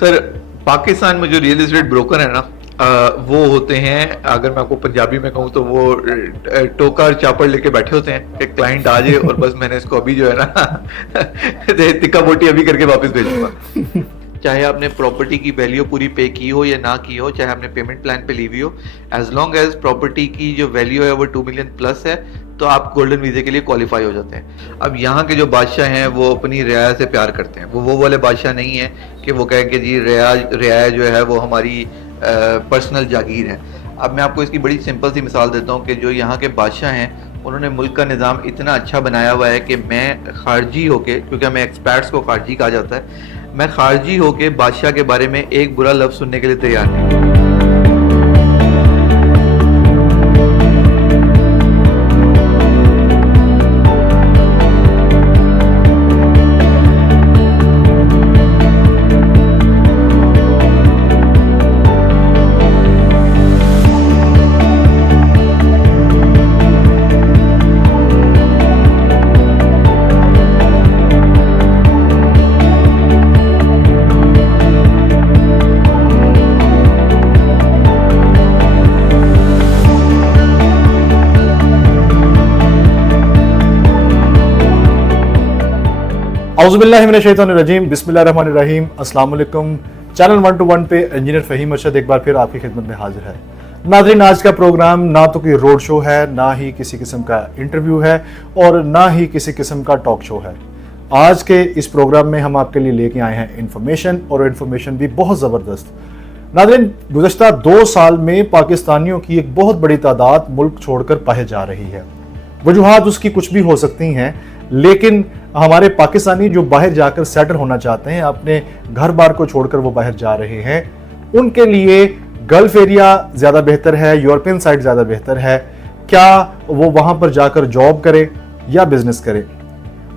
Sir, Pakistan में जो real estate broker है ना, वो होते हैं, अगर मैं आपको पंजाबी में कहूँ तो वो टोकर चापड़ लेके बैठे होते हैं कि क्लाइंट आ जाए और बस मैंने इसको अभी जो है ना तिक्का बोटी अभी करके वापस भेजूंगा। चाहे आपने प्रॉपर्टी की वैल्यू पूरी पे की हो या ना की हो, चाहे आपने पेमेंट प्लान पे ली हुई हो, एज लॉन्ग एज प्रॉपर्टी की जो वैल्यू है वो 2 मिलियन प्लस है, तो आप गोल्डन वीजे के लिए क्वालिफाई हो जाते हैं। अब यहाँ के जो बादशाह हैं वो अपनी रियाया से प्यार करते हैं। वो वाले बादशाह नहीं है कि वो कहें कि जी रियाया जो है वो हमारी पर्सनल जागीर है। अब मैं आपको इसकी बड़ी सिंपल सी मिसाल देता हूँ कि जो यहाँ के बादशाह हैं उन्होंने मुल्क का निज़ाम इतना अच्छा बनाया हुआ है कि मैं खारजी होके, क्योंकि हमें एक्सपर्ट्स को खारजी कहा जाता है, मैं खारजी होके बादशाह के बारे में एक बुरा लफ्ज़ सुनने के लिए तैयार नहीं। औज़ुबिल्लाहिमिनश्शैतानिर्रजीम, बिस्मिल्लाहिर्रहमानिर्रहीम। अस्सलाम वालेकुम। चैनल 1 to 1 पे इंजीनियर फ़हीम अरशद एक बार फिर आपकी खिदमत में हाजिर है। नाज़रीन, आज का प्रोग्राम ना तो कोई रोड शो है, ना ही किसी किस्म का इंटरव्यू है और ना ही किसी किस्म का टॉक शो है। आज के इस प्रोग्राम में हम आपके लिए लेके आए हैं इन्फॉर्मेशन, और इन्फॉर्मेशन भी बहुत ज़बरदस्त। नाज़रीन, गुज़श्ता 2 साल में पाकिस्तानियों की एक बहुत बड़ी तादाद मुल्क छोड़कर बाहर जा रही है। वजूहात उसकी कुछ भी हो सकती हैं, लेकिन हमारे पाकिस्तानी जो बाहर जाकर सेटल होना चाहते हैं, अपने घर बार को छोड़कर वो बाहर जा रहे हैं, उनके लिए गल्फ एरिया ज़्यादा बेहतर है, यूरोपियन साइड ज़्यादा बेहतर है? क्या वो वहाँ पर जाकर जॉब करें या बिजनेस करें?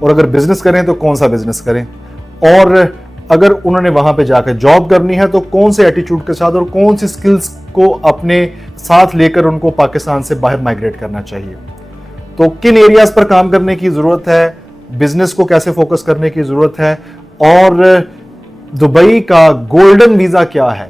और अगर बिजनेस करें तो कौन सा बिजनेस करें? और अगर उन्होंने वहाँ पर जाकर जॉब करनी है तो कौन से एटीट्यूड के साथ और कौन सी स्किल्स को अपने साथ लेकर उनको पाकिस्तान से बाहर माइग्रेट करना चाहिए? तो किन एरियाज पर काम करने की ज़रूरत है, बिजनेस को कैसे फोकस करने की ज़रूरत है, और दुबई का गोल्डन वीज़ा क्या है?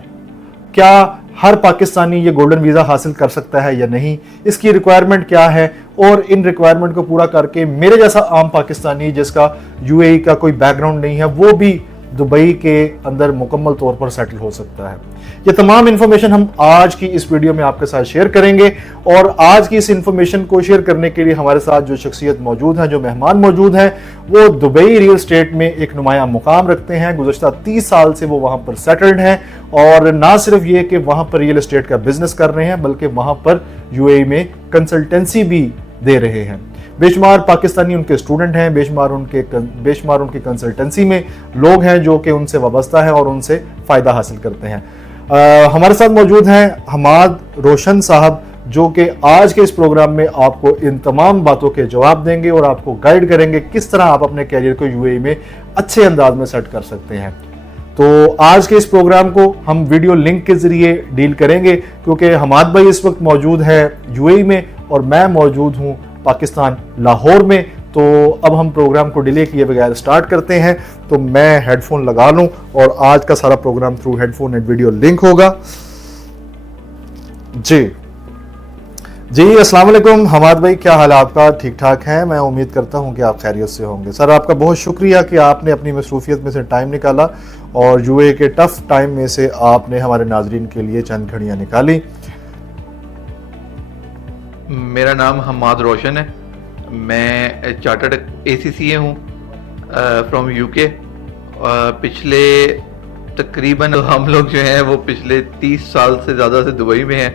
क्या हर पाकिस्तानी ये गोल्डन वीज़ा हासिल कर सकता है या नहीं? इसकी रिक्वायरमेंट क्या है? और इन रिक्वायरमेंट को पूरा करके मेरे जैसा आम पाकिस्तानी जिसका यूएई का कोई बैकग्राउंड नहीं है, वो भी दुबई के अंदर मुकम्मल तौर पर सेटल हो सकता है। ये तमाम इन्फॉर्मेशन हम आज की इस वीडियो में आपके साथ शेयर करेंगे। और आज की इस इन्फॉर्मेशन को शेयर करने के लिए हमारे साथ जो शख्सियत मौजूद हैं, जो मेहमान मौजूद हैं, वो दुबई रियल एस्टेट में एक नुमाया मुकाम रखते हैं। गुज़श्ता 30 साल से वो वहाँ पर सेटल्ड हैं, और ना सिर्फ ये कि वहाँ पर रियल एस्टेट का बिजनेस कर रहे हैं, बल्कि वहाँ पर यूएई में कंसल्टेंसी भी दे रहे हैं। बेशुमार पाकिस्तानी उनके स्टूडेंट हैं, बेशुमार उनकी कंसल्टेंसी में लोग हैं जो कि उनसे वाबस्ता है और उनसे फ़ायदा हासिल करते हैं। हमारे साथ मौजूद हैं हमाद रोशन साहब, जो कि आज के इस प्रोग्राम में आपको इन तमाम बातों के जवाब देंगे और आपको गाइड करेंगे किस तरह आप अपने कैरियर को यूएई में अच्छे अंदाज में सेट कर सकते हैं। तो आज के इस प्रोग्राम को हम वीडियो लिंक के ज़रिए डील करेंगे, क्योंकि हमाद भाई इस वक्त मौजूद है यूएई में और मैं मौजूद हूँ पाकिस्तान लाहौर में। तो अब हम प्रोग्राम को डिले किए बगैर स्टार्ट करते हैं। तो मैं हेडफोन लगा लूं और आज का सारा program through headphone and video link होगा। जी अस्सलाम वालेकुम हमाद भाई, क्या हाल है आपका? ठीक ठाक है, मैं उम्मीद करता हूं कि आप खैरियत से होंगे। सर, आपका बहुत शुक्रिया कि आपने अपनी मसरूफियत में से टाइम निकाला और यूए के टफ टाइम में से आपने हमारे नाजरीन के लिए चंद घड़ियां निकाली। मेरा नाम हमाद रोशन है, मैं चार्टर्ड ACCA हूँ फ्रॉम यूके। पिछले तकरीबन हम लोग जो हैं वो पिछले 30 साल से ज़्यादा से दुबई में हैं।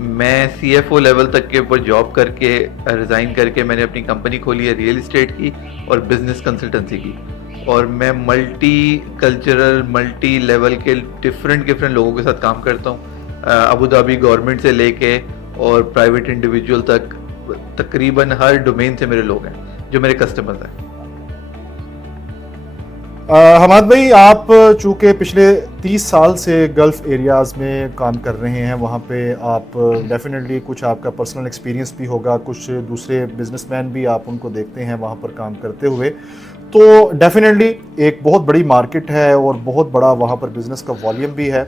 मैं CFO लेवल तक के ऊपर जॉब करके रिज़ाइन करके मैंने अपनी कंपनी खोली है रियल इस्टेट की और बिज़नेस कंसल्टेंसी की। और मैं मल्टी कल्चरल मल्टी लेवल के डिफरेंट लोगों के साथ काम करता हूँ। अबू धाबी गवर्नमेंट से लेके और प्राइवेट इंडिविजुअल तक तकरीबन हर डोमेन से मेरे लोग हैं जो मेरे कस्टमर्स हैं। हमाद भाई, आप चूँकि पिछले 30 साल से गल्फ़ एरियाज़ में काम कर रहे हैं, वहाँ पे आप डेफिनेटली कुछ आपका पर्सनल एक्सपीरियंस भी होगा, कुछ दूसरे बिजनेसमैन भी आप उनको देखते हैं वहाँ पर काम करते हुए। तो डेफिनेटली एक बहुत बड़ी मार्केट है और बहुत बड़ा वहाँ पर बिजनेस का वॉल्यूम भी है।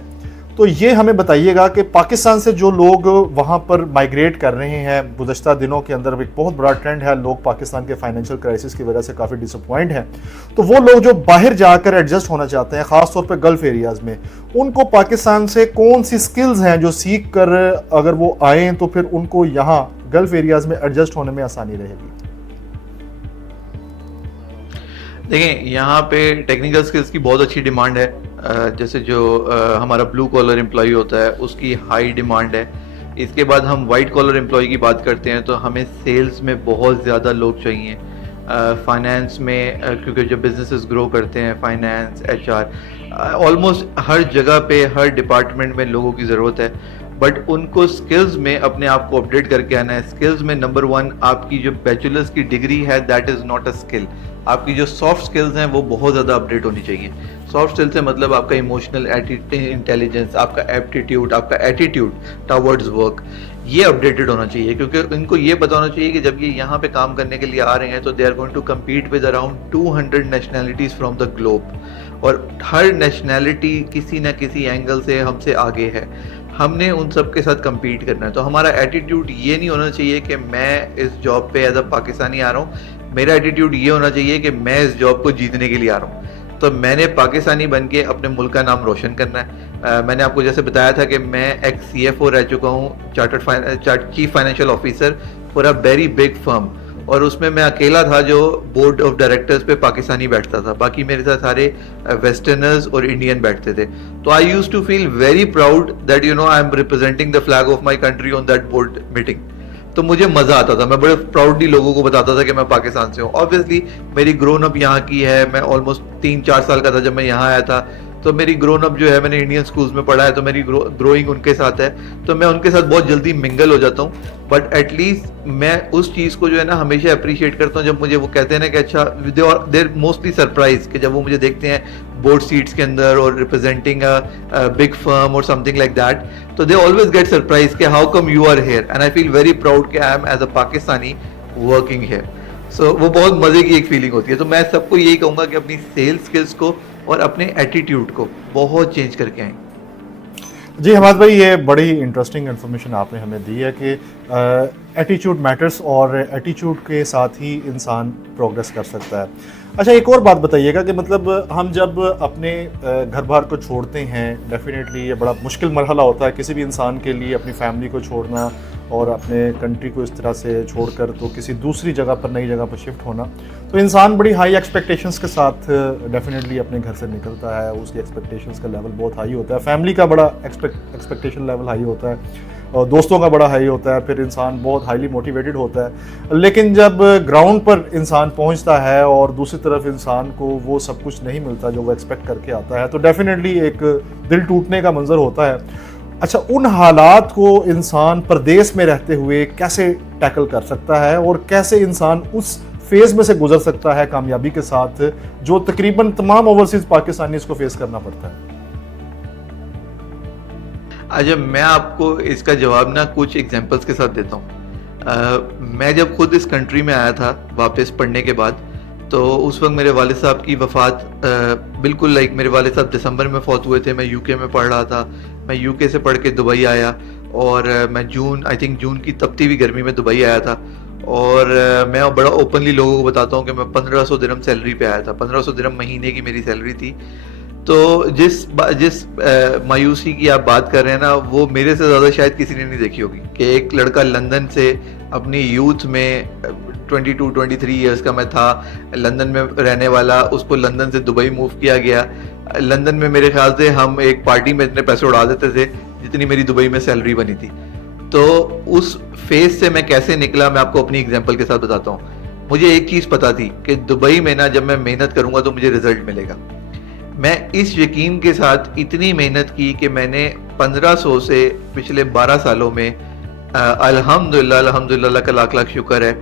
तो ये हमें बताइएगा कि पाकिस्तान से जो लोग वहाँ पर माइग्रेट कर रहे हैं, गुज़श्ता दिनों के अंदर एक बहुत बड़ा ट्रेंड है, लोग पाकिस्तान के फाइनेंशियल क्राइसिस की वजह से काफ़ी डिसअपॉइंट हैं। तो वो लोग जो बाहर जाकर एडजस्ट होना चाहते हैं, ख़ास तौर पे गल्फ़ एरियाज़ में, उनको पाकिस्तान से कौन सी स्किल्स हैं जो सीख कर अगर वो आएँ तो फिर उनको यहाँ गल्फ़ एरियाज़ में एडजस्ट होने में आसानी रहेगी? देखें, यहाँ पे टेक्निकल स्किल्स की बहुत अच्छी डिमांड है। जैसे जो हमारा ब्लू कॉलर एम्प्लॉय होता है उसकी हाई डिमांड है। इसके बाद हम वाइट कॉलर एम्प्लॉय की बात करते हैं तो हमें सेल्स में बहुत ज़्यादा लोग चाहिए। फाइनेंस में क्योंकि जब बिजनेसेस ग्रो करते हैं, फाइनेंस, एचआर, ऑलमोस्ट हर जगह पे, हर डिपार्टमेंट में लोगों की ज़रूरत है। बट उनको स्किल्स में अपने आप को अपडेट करके आना है। स्किल्स में नंबर 1, आपकी जो बैचलर्स की डिग्री है that is not a skill. आपकी जो सॉफ्ट स्किल्स हैं वो बहुत ज़्यादा अपडेट होनी चाहिए। सॉफ्ट स्किल से मतलब आपका इमोशनल इंटेलिजेंस, आपका एप्टीट्यूड, आपका एटीट्यूड टवर्ड्स वर्क, ये अपडेटेड होना चाहिए। क्योंकि इनको ये पता होना चाहिए कि जब ये यहाँ पे काम करने के लिए आ रहे हैं तो they are going to compete with around 200 nationalities from the globe, और हर नेशनैलिटी किसी न किसी एंगल से हमसे आगे है। हमने उन सब के साथ compete करना है। तो हमारा एटीट्यूड ये नहीं होना चाहिए कि मैं इस जॉब पे एज अ पाकिस्तानी आ रहा हूँ। मेरा एटीट्यूड ये होना चाहिए कि मैं इस जॉब को जीतने के लिए आ रहा हूँ। तो मैंने पाकिस्तानी बन के अपने मुल्क का नाम रोशन करना है। मैंने आपको जैसे बताया था कि मैं एक्स CFO रह चुका हूँ, chief financial officer for a very big firm, और उसमें मैं अकेला था जो बोर्ड ऑफ डायरेक्टर्स पे पाकिस्तानी बैठता था। बाकी मेरे साथ सारे वेस्टर्नर्स और इंडियन बैठते थे। तो I used to feel very proud that you know I am representing the flag of my country on that board meeting. तो मुझे मजा आता था, मैं बड़े प्राउडली लोगों को बताता था कि मैं पाकिस्तान से हूँ। ऑब्वियसली मेरी ग्रोन अप यहाँ की है, मैं ऑलमोस्ट 3-4 साल का था जब मैं यहाँ आया था। तो मेरी ग्रोन अप जो है, मैंने इंडियन स्कूल्स में पढ़ा है, तो मेरी ग्रोइंग उनके साथ है, तो मैं उनके साथ बहुत जल्दी मिंगल हो जाता हूँ। बट एटलीस्ट मैं उस चीज़ को जो है ना हमेशा अप्रिशिएट करता हूँ जब मुझे वो कहते हैं ना कि अच्छा, देर मोस्टली सरप्राइज कि जब वो मुझे देखते हैं बोर्ड सीट्स के अंदर और रिप्रेजेंटिंग अ बिग फर्म और समथिंग लाइक दैट, तो दे ऑलवेज गेट सरप्राइज कि how come you are here, and I feel very proud कि I am as a Pakistani working here. So वो बहुत मज़े की एक फीलिंग होती है। तो मैं सबको यही कहूँगा कि अपनी सेल्स स्किल्स को और अपने एटीट्यूड को बहुत चेंज करके आए। जी हमाद भाई, ये बड़ी इंटरेस्टिंग इन्फॉर्मेशन आपने हमें दी है कि एटीट्यूड मैटर्स और एटीट्यूड के साथ ही इंसान प्रोग्रेस कर सकता है। अच्छा, एक और बात बताइएगा कि मतलब हम जब अपने घर बार को छोड़ते हैं, डेफिनेटली ये बड़ा मुश्किल मरहला होता है किसी भी इंसान के लिए, अपनी फैमिली को छोड़ना और अपने कंट्री को इस तरह से छोड़कर तो किसी दूसरी जगह पर, नई जगह पर शिफ्ट होना। तो इंसान बड़ी हाई एक्सपेक्टेशंस के साथ डेफिनेटली अपने घर से निकलता है, उसकी एक्सपेक्टेशंस का लेवल बहुत हाई होता है, फैमिली का बड़ा एक्सपेक्टेशन लेवल हाई होता है, और दोस्तों का बड़ा हाई होता है, फिर इंसान बहुत हाईली मोटिवेटेड होता है। लेकिन जब ग्राउंड पर इंसान पहुंचता है और दूसरी तरफ इंसान को वो सब कुछ नहीं मिलता जो वो एक्सपेक्ट करके आता है, तो डेफिनेटली एक दिल टूटने का मंजर होता है। अच्छा, उन हालात को इंसान परदेश में रहते हुए कैसे टैकल कर सकता है और कैसे इंसान उस फेज में से गुजर सकता है कामयाबी के साथ, जो तकरीबन तमाम ओवरसीज पाकिस्तानीज़ को फेस करना पड़ता है? अच्छा, मैं आपको इसका जवाब ना कुछ एग्जांपल्स के साथ देता हूँ। मैं जब खुद इस कंट्री में आया था वापस पढ़ने के बाद, तो उस वक्त मेरे वालिद साहब की वफ़ात बिल्कुल लाइक, मेरे वालिद साहब दिसंबर में फौत हुए थे, मैं यूके में पढ़ रहा था। मैं यूके से पढ़ के दुबई आया और मैं जून की तपती हुई गर्मी में दुबई आया था। और मैं बड़ा ओपनली लोगों को बताता हूँ कि मैं 1500 दिरहम सैलरी पे आया था। 1500 दिरहम महीने की मेरी सैलरी थी। तो जिस मायूसी की आप बात कर रहे हैं ना, वो मेरे से ज़्यादा शायद किसी ने नहीं देखी होगी कि एक लड़का लंदन से अपनी यूथ में 22-23 ईयर्स का मैं था, लंदन में रहने वाला, उसको लंदन से दुबई मूव किया गया। लंदन में मेरे ख्याल से हम एक पार्टी में इतने पैसे उड़ा देते थे जितनी मेरी दुबई में सैलरी बनी थी। तो उस फेज से मैं कैसे निकला, मैं आपको अपनी एग्जांपल के साथ बताता हूँ। मुझे एक चीज़ पता थी कि दुबई में ना जब मैं मेहनत करूँगा तो मुझे रिजल्ट मिलेगा। मैं इस यकीन के साथ इतनी मेहनत की कि मैंने 1500 से पिछले 12 सालों में अल्हम्दुलिल्लाह का लाख लाख शुक्र है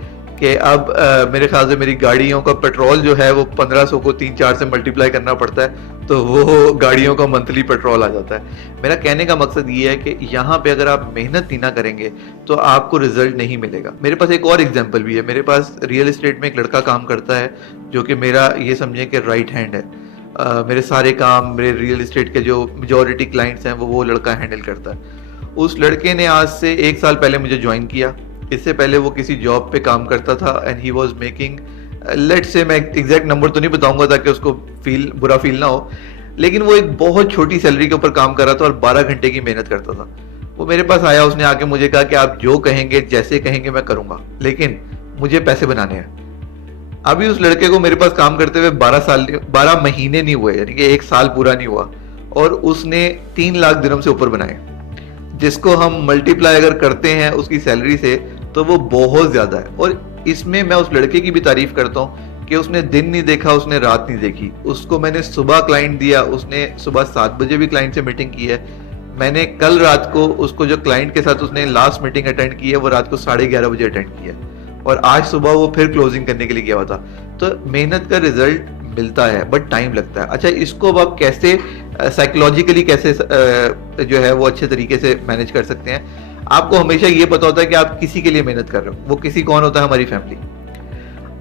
कि अब मेरे ख्याल से मेरी गाड़ियों का पेट्रोल जो है वो 1500 को 3-4 से मल्टीप्लाई करना पड़ता है, तो वो गाड़ियों का मंथली पेट्रोल आ जाता है। मेरा कहने का मकसद ये है कि यहाँ पे अगर आप मेहनत नहीं ना करेंगे तो आपको रिजल्ट नहीं मिलेगा। मेरे पास एक और एग्जांपल भी है। मेरे पास रियल एस्टेट में एक लड़का काम करता है जो कि मेरा ये समझें कि राइट हैंड है। मेरे सारे काम, मेरे रियल एस्टेट के जो मेजॉरिटी क्लाइंट्स हैं वो लड़का हैंडल करता है। उस लड़के ने आज से 1 साल पहले मुझे ज्वाइन किया। इससे पहले वो किसी जॉब पे काम करता था and he was making, let's say मैं एग्जैक्ट नंबर तो नहीं बताऊंगा ताकि उसको बुरा फील ना हो, लेकिन वो एक बहुत छोटी सैलरी के ऊपर काम कर रहा था और 12 घंटे की मेहनत करता था। वो मेरे पास आया, उसने आके मुझे कहा कि आप जो कहेंगे, जैसे कहेंगे मैं करूंगा, लेकिन मुझे पैसे बनाने हैं। अभी उस लड़के को मेरे पास काम करते हुए 12 महीने नहीं हुए, यानी कि 1 साल पूरा नहीं हुआ, और उसने 3 लाख दिरहम से ऊपर बनाए, जिसको हम मल्टीप्लाई अगर करते हैं उसकी सैलरी से तो वो बहुत ज्यादा है। और इसमें मैं उस लड़के की भी तारीफ करता हूँ कि उसने दिन नहीं देखा, उसने रात नहीं देखी। उसको मैंने सुबह क्लाइंट दिया, उसने सुबह 7 बजे भी क्लाइंट से मीटिंग की है। मैंने कल रात को उसको जो क्लाइंट के साथ उसने लास्ट मीटिंग अटेंड की है वो रात को 11:30 बजे अटेंड की है, और आज सुबह वो फिर क्लोजिंग करने के लिए गया हुआ था। तो मेहनत का रिजल्ट मिलता है बट टाइम लगता है। अच्छा, इसको अब आप कैसे साइकोलॉजिकली कैसे जो है वो अच्छे तरीके से मैनेज कर सकते हैं। आपको हमेशा ये पता होता है कि आप किसी के लिए मेहनत कर रहे हो। वो किसी कौन होता है? हमारी फैमिली।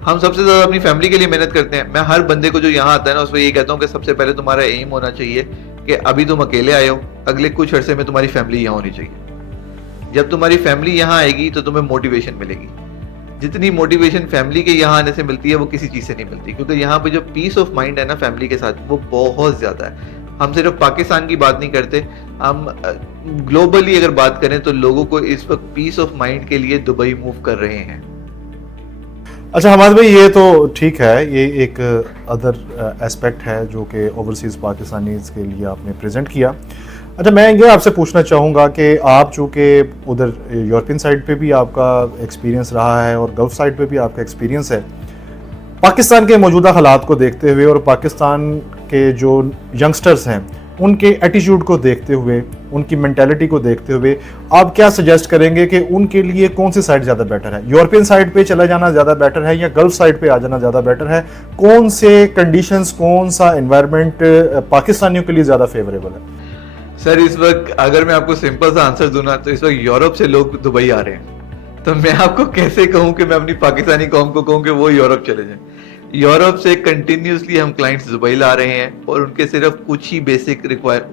हम सबसे ज्यादा अपनी फैमिली के लिए मेहनत करते हैं। मैं हर बंदे को जो यहाँ आता है ना उसको ये कहता हूँ कि सबसे पहले तुम्हारा एम होना चाहिए कि अभी तुम अकेले आए हो, अगले कुछ अरसे में तुम्हारी फैमिली यहाँ होनी चाहिए। जब तुम्हारी फैमिली यहाँ आएगी तो तुम्हें मोटिवेशन मिलेगी। जितनी मोटिवेशन फैमिली के यहाँ आने से मिलती है वो किसी चीज से नहीं मिलती, क्योंकि यहाँ पे जो पीस ऑफ माइंड है ना फैमिली के साथ, वो बहुत ज्यादा है। हम सिर्फ पाकिस्तान की बात नहीं करते, हम ग्लोबली अगर बात करें तो लोगों को इस वक्त पीस ऑफ माइंड के लिए दुबई मूव कर रहे हैं। अच्छा हमाद भाई, ये तो ठीक है, ये एक अदर एस्पेक्ट है जो कि ओवरसीज़ पाकिस्तानीज़ के लिए आपने प्रेजेंट किया। अच्छा, मैं ये आपसे पूछना चाहूँगा कि आप चूँकि उधर यूरोपियन साइड पे भी आपका एक्सपीरियंस रहा है और गल्फ साइड पे भी आपका एक्सपीरियंस है, पाकिस्तान के मौजूदा हालात को देखते हुए और पाकिस्तान के जो यंगस्टर्स हैं उनके एटीट्यूड को देखते हुए, उनकी मेंटालिटी को देखते हुए, आप क्या सजेस्ट करेंगे कि उनके लिए कौन सी साइड ज़्यादा बेटर है? यूरोपियन साइड पे चला जाना ज़्यादा बेटर है या गल्फ साइड पे आ जाना ज़्यादा बेटर है? कौन से कंडीशंस, कौन सा एनवायरनमेंट पाकिस्तानियों के लिए ज़्यादा फेवरेबल है? सर, इस वक्त अगर मैं आपको सिंपल सा आंसर दूं ना तो इस वक्त यूरोप से लोग दुबई आ रहे हैं। तो मैं आपको कैसे कहूं कि मैं अपनी पाकिस्तानी कौम को कहूं कि वो यूरोप चले जाएं। यूरोप से कंटिन्यूसली हम क्लाइंट्स दुबई ला रहे हैं और उनके सिर्फ कुछ ही बेसिक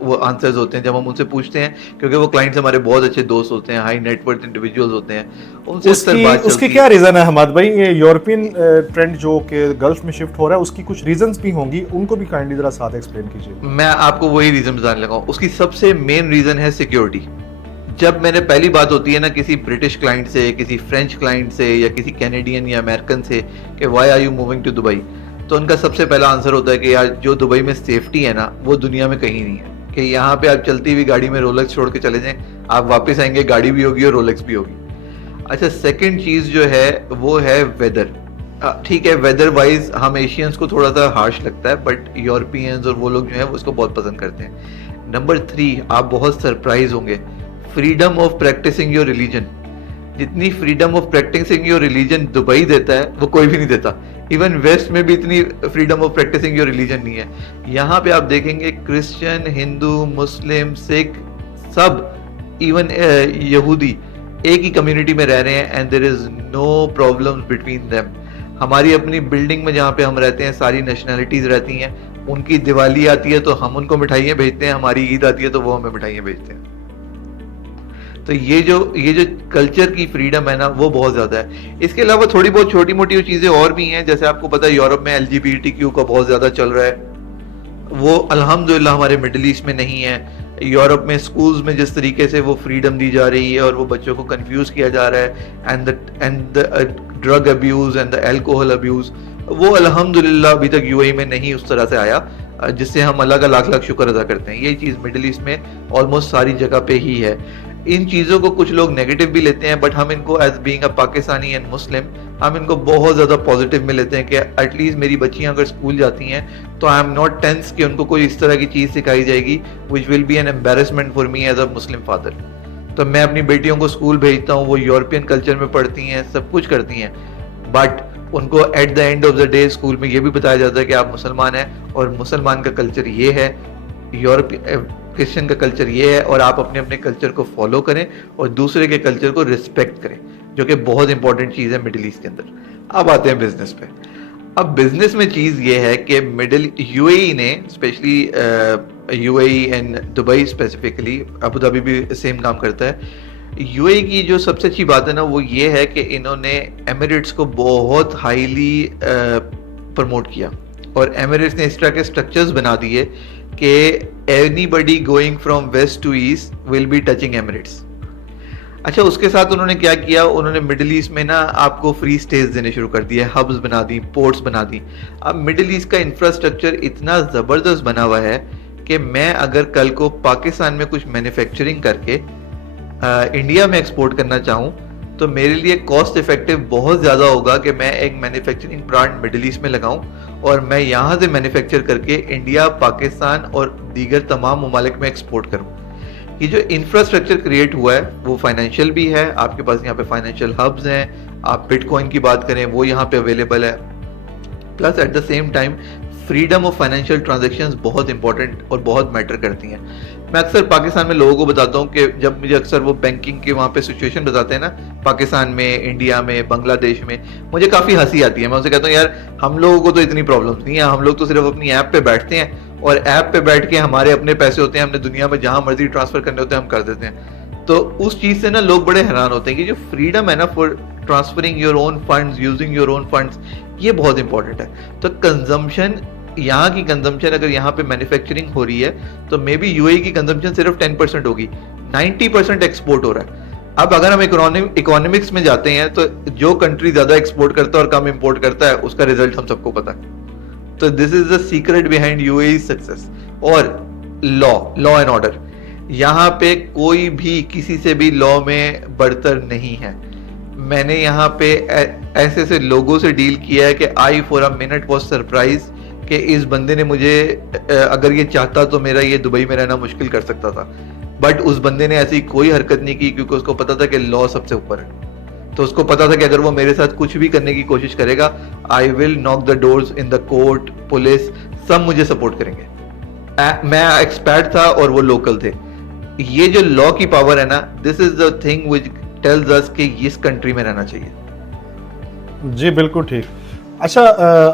वो आंसर्स होते हैं जब हम उनसे पूछते हैं, क्योंकि वो क्लाइंट्स हमारे बहुत अच्छे दोस्त होते हैं, हाई नेटवर्थ इंडिविजुअल्स होते हैं। उनसे उसकी क्या रीजन है हमाद भाई? ये यूरोपियन ट्रेंड जो कि गल्फ में शिफ्ट हो रहा है, उसकी कुछ रीजंस भी होंगी, उनको भी काइंडली जरा साथ एक्सप्लेन कीजिए। मैं आपको वही रीजन बताने लगा हूं। उसकी सबसे मेन रीजन है सिक्योरिटी। जब मैंने पहली बात होती है ना किसी ब्रिटिश क्लाइंट से, किसी फ्रेंच क्लाइंट से या किसी कैनेडियन या अमेरिकन से कि why are you moving to Dubai, तो उनका सबसे पहला आंसर होता है कि यार जो दुबई में सेफ्टी है ना वो दुनिया में कहीं नहीं है। कि यहाँ पे आप चलती हुई गाड़ी में रोलेक्स छोड़ के चले जाएं, आप वापस आएंगे गाड़ी भी होगी और रोलेक्स भी होगी। अच्छा, सेकंड चीज जो है वो है वेदर। ठीक है, वेदर वाइज हम एशियंस को थोड़ा सा हार्श लगता है, बट यूरोपियंस और वो लोग जो है वो उसको बहुत पसंद करते हैं। नंबर 3, आप बहुत सरप्राइज होंगे, freedom of practicing your religion. जितनी freedom of practicing your religion Dubai देता है वो कोई भी नहीं देता। इवन वेस्ट में भी इतनी freedom of practicing your religion नहीं है। यहाँ पे आप देखेंगे क्रिश्चियन, हिंदू, मुस्लिम, सिख, सब, इवन यहूदी एक ही कम्युनिटी में रह रहे हैं and there is no problems between them. हमारी अपनी बिल्डिंग में जहाँ पे हम रहते हैं सारी नेशनैलिटीज रहती हैं। उनकी दिवाली आती है तो हम उनको मिठाइयाँ भेजते हैं, हमारी ईद आती है तो वो हमें मिठाइयाँ भेजते हैं। तो ये जो कल्चर की फ्रीडम है ना वो बहुत ज्यादा है। इसके अलावा थोड़ी बहुत छोटी मोटी चीजें और भी हैं, जैसे आपको पता है यूरोप में LGBTQ का बहुत ज्यादा चल रहा है। वो अल्हम्दुलिल्लाह हमारे मिडिल ईस्ट में नहीं है। यूरोप में स्कूल्स में जिस तरीके से वो फ्रीडम दी जा रही है और वो बच्चों को कंफ्यूज किया जा रहा है, and the drug abuse and the alcohol abuse, वो अल्हम्दुलिल्लाह अभी तक UAE में नहीं उस तरह से आया, जिससे हम अल्लाह का लाख लाख शुक्र अदा करते हैं। ये चीज़ मिडिल ईस्ट में ऑलमोस्ट सारी जगह पे ही है। इन चीज़ों को कुछ लोग नेगेटिव भी लेते हैं, बट हम इनको as being a Pakistani and Muslim हम इनको बहुत ज़्यादा पॉजिटिव में लेते हैं कि एटलीस्ट मेरी बच्चियां अगर स्कूल जाती हैं तो आई एम नॉट टेंस कि उनको कोई इस तरह की चीज़ सिखाई जाएगी which will be an embarrassment for me as a Muslim father. तो मैं अपनी बेटियों को स्कूल भेजता हूँ, वो यूरोपियन कल्चर में पढ़ती हैं, सब कुछ करती हैं, बट उनको at the end of the day school में ये भी बताया जाता है कि आप मुसलमान हैं और मुसलमान का कल्चर ये है, यूरोप क्रिश्चियन का कल्चर ये है, और आप अपने अपने कल्चर को फॉलो करें और दूसरे के कल्चर को रिस्पेक्ट करें, जो कि बहुत इंपॉर्टेंट चीज़ है मिडिल ईस्ट के अंदर। अब आते हैं बिजनेस पे। अब बिजनेस में चीज़ ये है कि मिडिल यूएई ने specially UAE and Dubai specifically, Abu Dhabi भी सेम काम करता है। यूएई की जो सबसे अच्छी बात है ना वो ये है कि इन्होंने एमिरेट्स को बहुत हाईली प्रमोट किया, और एमिरेट्स ने इस तरह के स्ट्रक्चर्स बना दिए कि anybody going from west to east will be touching Emirates. अच्छा, उसके साथ उन्होंने क्या किया, उन्होंने मिडिल ईस्ट में ना आपको फ्री स्टेज देने शुरू कर दिए, हब्स बना दी, पोर्ट्स बना दी। अब मिडिल ईस्ट का इंफ्रास्ट्रक्चर इतना ज़बरदस्त बना हुआ है कि मैं अगर कल को पाकिस्तान में कुछ मैन्युफैक्चरिंग करके इंडिया में एक्सपोर्ट करना चाहूँ तो मेरे लिए कॉस्ट इफेक्टिव बहुत ज़्यादा होगा कि मैं एक मैन्युफैक्चरिंग प्लांट मिडिल ईस्ट में लगाऊं और मैं यहाँ से मैन्युफैक्चर करके इंडिया, पाकिस्तान और दीगर तमाम ममालिक में एक्सपोर्ट करूँ। ये जो इंफ्रास्ट्रक्चर क्रिएट हुआ है वो फाइनेंशियल भी है, आपके पास यहाँ पे फाइनेंशियल हब्स हैं, आप बिटकॉइन की बात करें वो यहाँ पे अवेलेबल है, plus at the same time freedom of financial transactions बहुत इंपॉर्टेंट और बहुत मैटर करती हैं। मैं अक्सर पाकिस्तान में लोगों को बताता हूँ कि जब मुझे अक्सर वो बैंकिंग के वहाँ पे सिचुएशन बताते हैं ना, पाकिस्तान में, इंडिया में, बांग्लादेश में, मुझे काफ़ी हंसी आती है। मैं उनसे कहता हूँ यार हम लोगों को तो इतनी प्रॉब्लम्स नहीं है, हम लोग तो सिर्फ अपनी ऐप पे बैठते हैं और ऐप पे बैठ के हमारे अपने पैसे होते हैं, हमने दुनिया में जहाँ मर्जी ट्रांसफर करने होते हैं हम कर देते हैं। तो उस चीज़ से ना लोग बड़े हैरान होते हैं कि जो फ्रीडम है ना for transferring your own funds, using your own funds, ये बहुत इंपॉर्टेंट है। तो कंजम्पशन, यहाँ की कंजम्पशन अगर यहाँ पे मैन्युफैक्चरिंग हो रही है तो मे बी यूएई की कंजम्पशन सिर्फ 10% होगी, 90% एक्सपोर्ट हो रहा है। अब अगर हम इकोनॉमिक्स में जाते हैं तो जो कंट्री ज्यादा एक्सपोर्ट करता है और कम इंपोर्ट करता है उसका रिजल्ट हम सबको पता है। तो this is the secret behind UAE success. और लॉ एंड ऑर्डर, यहाँ पे कोई भी किसी से भी लॉ में बढ़तर नहीं है। मैंने यहाँ पे ऐसे ऐसे लोगों से डील किया है कि I for a minute was surprise कि इस बंदे ने मुझे, अगर ये चाहता तो मेरा ये दुबई में रहना मुश्किल कर सकता था, बट उस बंदे ने ऐसी कोई हरकत नहीं की क्योंकि उसको पता था कि लॉ सबसे ऊपर है। तो उसको पता था कि अगर वो मेरे साथ कुछ भी करने की कोशिश करेगा, I will knock the doors in the court, police सब मुझे सपोर्ट करेंगे। मैं एक्सपर्ट था और वो लोकल थे। ये जो लॉ की पावर है ना, this is the thing which tells us कि इस कंट्री में रहना चाहिए। जी बिल्कुल ठीक। अच्छा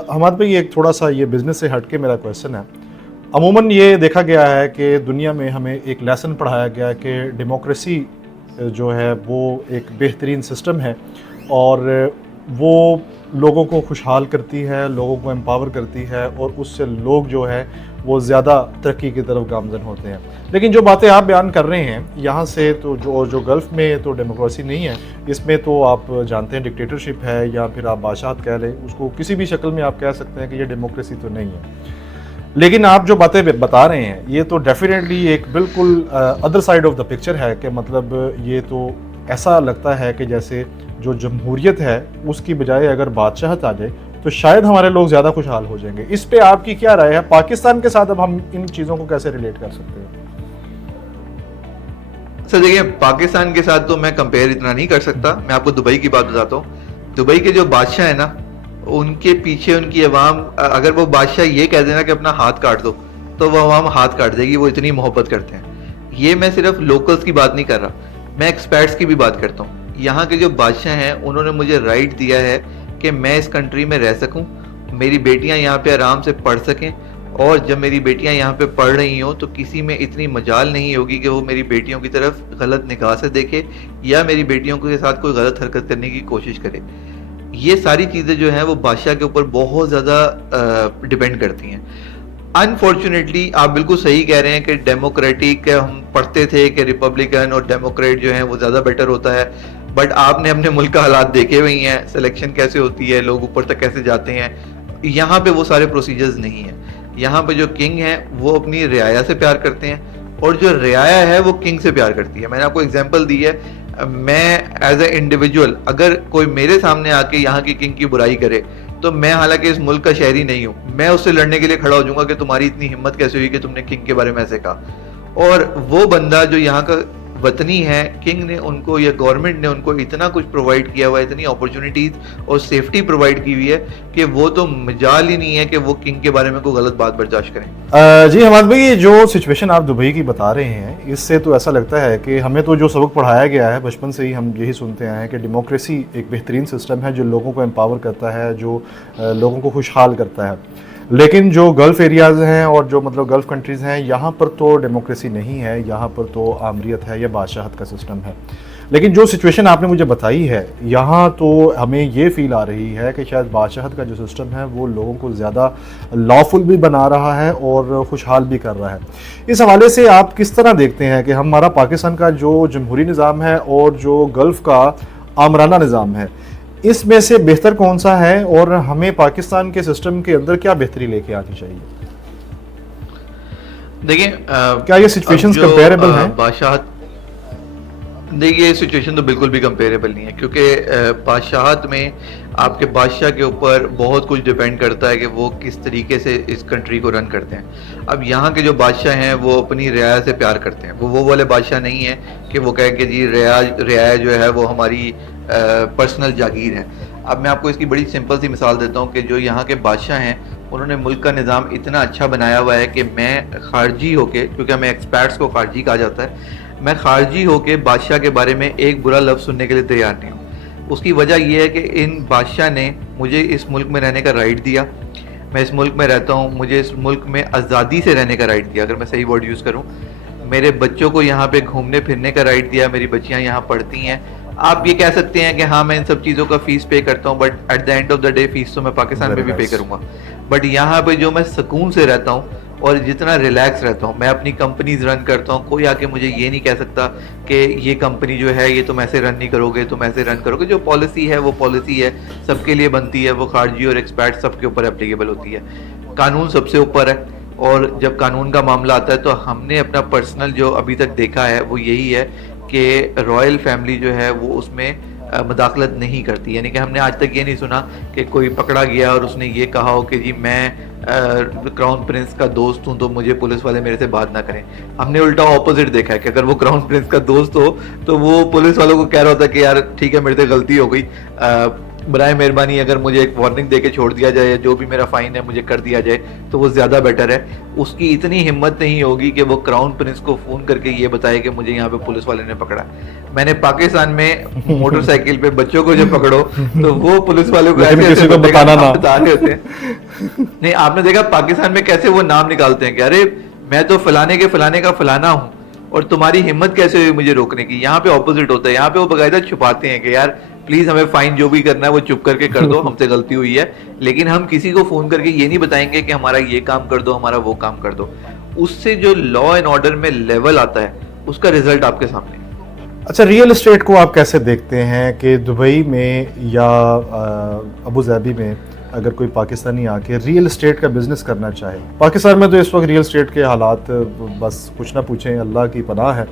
हमारे पे ये एक थोड़ा सा ये बिजनेस से हट के मेरा क्वेश्चन है। अमूमन ये देखा गया है कि दुनिया में हमें एक लेसन पढ़ाया गया है कि डेमोक्रेसी जो है वो एक बेहतरीन सिस्टम है और वो लोगों को खुशहाल करती है, लोगों को एम्पावर करती है और उससे लोग जो है वो ज़्यादा तरक्की की तरफ गामजन होते हैं। लेकिन जो बातें आप बयान कर रहे हैं यहाँ से, तो जो गल्फ़ में तो डेमोक्रेसी नहीं है, इसमें तो आप जानते हैं डिक्टेटरशिप है या फिर आप बादशाहत कह लें, उसको किसी भी शक्ल में आप कह सकते हैं कि ये डेमोक्रेसी तो नहीं है। लेकिन आप जो बातें बता रहे हैं ये तो डेफिनेटली एक बिल्कुल other side of the picture है कि मतलब ये तो ऐसा लगता है कि जैसे जो जमहूरियत है उसकी बजाय अगर बादशाहत आ जाए तो शायद हमारे लोग ज़्यादा खुशहाल हो जाएंगे। इस पे आपकी क्या राय है? पाकिस्तान के साथ अब हम इन चीज़ों को कैसे रिलेट कर सकते हैं? सर देखिए, पाकिस्तान के साथ तो मैं कंपेयर इतना नहीं कर सकता। मैं आपको दुबई की बात बताता हूँ। दुबई के जो बादशाह है ना, उनके पीछे उनकी अवाम, अगर वो बादशाह ये कह देना कि अपना हाथ काट दो तो वो अवाम हाथ काट देगी, वो इतनी मोहब्बत करते हैं। ये मैं सिर्फ लोकल्स की बात नहीं कर रहा, मैं एक्सपर्ट्स की भी बात करता हूँ। यहाँ के जो बादशाह हैं उन्होंने मुझे राइट दिया है कि मैं इस कंट्री में रह सकूं, मेरी बेटियां यहाँ पे आराम से पढ़ सकें, और जब मेरी बेटियां यहाँ पे पढ़ रही हों तो किसी में इतनी मजाल नहीं होगी कि वो मेरी बेटियों की तरफ गलत निगाह से देखे या मेरी बेटियों के साथ कोई गलत हरकत करने की कोशिश करे। ये सारी चीज़ें जो हैं वो बादशाह के ऊपर बहुत ज़्यादा डिपेंड करती हैं। अनफॉर्चुनेटली आप बिल्कुल सही कह रहे हैं कि डेमोक्रेटिक हम पढ़ते थे कि रिपब्लिकन और डेमोक्रेट जो हैं वो ज़्यादा बेटर होता है, बट आपने अपने मुल्क का हालात देखे हुए हैं, सिलेक्शन कैसे होती है, लोग ऊपर तक कैसे जाते हैं। यहाँ पे वो सारे प्रोसीजर्स नहीं है। यहाँ पे जो किंग है वो अपनी रियाया से प्यार करते हैं और जो रियाया है वो किंग से प्यार करती है। मैंने आपको एग्जांपल दी है, मैं एज ए इंडिविजुअल अगर कोई मेरे सामने आके यहाँ की किंग की बुराई करे तो मैं हालांकि इस मुल्क का शहरी नहीं हूँ, मैं उससे लड़ने के लिए खड़ा हो जाऊंगा कि तुम्हारी इतनी हिम्मत कैसे हुई कि तुमने किंग के बारे में ऐसे कहा। और वो बंदा जो यहाँ का वतनी हैं, किंग ने उनको या गवर्नमेंट ने उनको इतना कुछ प्रोवाइड किया हुआ है, इतनी अपॉर्चुनिटीज और सेफ्टी प्रोवाइड की हुई है कि वो तो मजाल ही नहीं है कि वो किंग के बारे में कोई गलत बात बर्दाश्त करें। जी हमाद भाई, ये जो सिचुएशन आप दुबई की बता रहे हैं, इससे तो ऐसा लगता है कि हमें तो जो सबक पढ़ाया गया है बचपन से ही, हम यही सुनते आए हैं कि डेमोक्रेसी एक बेहतरीन सिस्टम है जो लोगों को एम्पावर करता है, जो लोगों को खुशहाल करता है। लेकिन जो गल्फ़ एरियाज़ हैं और जो मतलब गल्फ़ कंट्रीज़ हैं, यहाँ पर तो डेमोक्रेसी नहीं है, यहाँ पर तो आमरीत है या बादशाहत का सिस्टम है। लेकिन जो सिचुएशन आपने मुझे बताई है, यहाँ तो हमें ये फ़ील आ रही है कि शायद बादशाहत का जो सिस्टम है वो लोगों को ज़्यादा लॉफुल भी बना रहा है और खुशहाल भी कर रहा है। इस हवाले से आप किस तरह देखते हैं कि हमारा पाकिस्तान का जो जमहूरी निज़ाम है और जो गल्फ़ का आमराना निज़ाम है, इसमें से बेहतर कौन सा है और हमें पाकिस्तान के सिस्टम के अंदर क्या बेहतरी लेके आनी चाहिए? देखिए, क्या ये सिचुएशंस कंपेरेबल हैं? बादशाहत, देखिए सिचुएशन तो बिल्कुल भी कंपेरेबल नहीं है, क्योंकि बादशाहत में आपके बादशाह के ऊपर बहुत कुछ डिपेंड करता है कि वो किस तरीके से इस कंट्री को रन करते हैं। अब यहाँ के जो बादशाह हैं वो अपनी रियाया से प्यार करते हैं, वो वाले बादशाह नहीं है कि वो कहे कि जी रियाया जो है वो हमारी पर्सनल जागीर है। अब मैं आपको इसकी बड़ी सिंपल सी मिसाल देता हूँ कि जो यहाँ के बादशाह हैं उन्होंने मुल्क का निज़ाम इतना अच्छा बनाया हुआ है कि मैं खारजी होके, क्योंकि हमें एक्सपर्ट्स को खारजी कहा जाता है, मैं खारजी होके बादशाह के बारे में एक बुरा लफ्ज़ सुनने के लिए तैयार नहीं हूँ। उसकी वजह यह है कि इन बादशाह ने मुझे इस मुल्क में रहने का राइट दिया, मैं इस मुल्क में रहता हूँ, मुझे इस मुल्क में आज़ादी से रहने का राइट दिया, अगर मैं सही वर्ड यूज़ करूँ। मेरे बच्चों को यहाँ पे घूमने फिरने का राइट दिया, मेरी बच्चियाँ यहाँ पढ़ती हैं। आप ये कह सकते हैं कि हाँ मैं इन सब चीज़ों का फ़ीस पे करता हूँ, but at the end of the day fees तो मैं पाकिस्तान में भी पे करूँगा। बट यहाँ पे जो मैं सुकून से रहता हूँ और जितना रिलैक्स रहता हूँ, मैं अपनी कंपनीज रन करता हूँ, कोई आके मुझे ये नहीं कह सकता कि ये कंपनी जो है ये तुम ऐसे रन नहीं करोगे, तुम ऐसे रन करोगे। जो पॉलिसी है वो पॉलिसी है, सबके लिए बनती है, वो खारजी और एक्सपर्ट सबके ऊपर एप्लीकेबल होती है। कानून सबसे ऊपर है, और जब कानून का मामला आता है तो हमने अपना पर्सनल जो अभी तक देखा है वो यही है कि रॉयल फैमिली जो है वो उसमें मदाखलत नहीं करती। यानी कि हमने आज तक ये नहीं सुना कि कोई पकड़ा गया और उसने ये कहा हो कि जी मैं क्राउन प्रिंस का दोस्त हूं तो मुझे पुलिस वाले मेरे से बात ना करें। हमने उल्टा ऑपोजिट देखा है कि अगर वो क्राउन प्रिंस का दोस्त हो तो वो पुलिस वालों को कह रहा होता कि यार ठीक है मेरे से गलती हो गई, बराए मेहरबानी अगर मुझे एक वार्निंग देके छोड़ दिया जाए, जो भी मेरा फाइन है मुझे कर दिया जाए तो वो ज़्यादा बेटर है। उसकी इतनी हिम्मत नहीं होगी कि वो क्राउन प्रिंस को फ़ोन करके ये बताए कि मुझे यहाँ पे पुलिस वाले ने पकड़ा। मैंने पाकिस्तान में मोटरसाइकिल पे बच्चों को जब पकड़ो तो वो पुलिस वालों को ऐसे बताना ना बता रहे होते हैं। नहीं, आपने देखा पाकिस्तान में कैसे वो नाम निकालते हैं कि अरे मैं तो फलाने के फलाने का फलाना हूँ और तुम्हारी हिम्मत कैसे हुई मुझे रोकने की। यहाँ पे ऑपोजिट होता है, यहाँ पे वो बकायदा छुपाते हैं कि यार प्लीज हमें फाइन जो भी करना है वो चुप करके कर दो, हमसे गलती हुई है। लेकिन हम किसी को फोन करके ये नहीं बताएंगे कि हमारा ये काम कर दो, हमारा वो काम कर दो। उससे जो लॉ एंड ऑर्डर में लेवल आता है उसका रिजल्ट आपके सामने। अच्छा, रियल एस्टेट को आप कैसे देखते हैं कि दुबई में या अबू धाबी में अगर कोई पाकिस्तानी आके रियल एस्टेट का बिजनेस करना चाहे? पाकिस्तान में तो इस वक्त रियल एस्टेट के हालात बस कुछ ना पूछें, अल्लाह की पनाह है।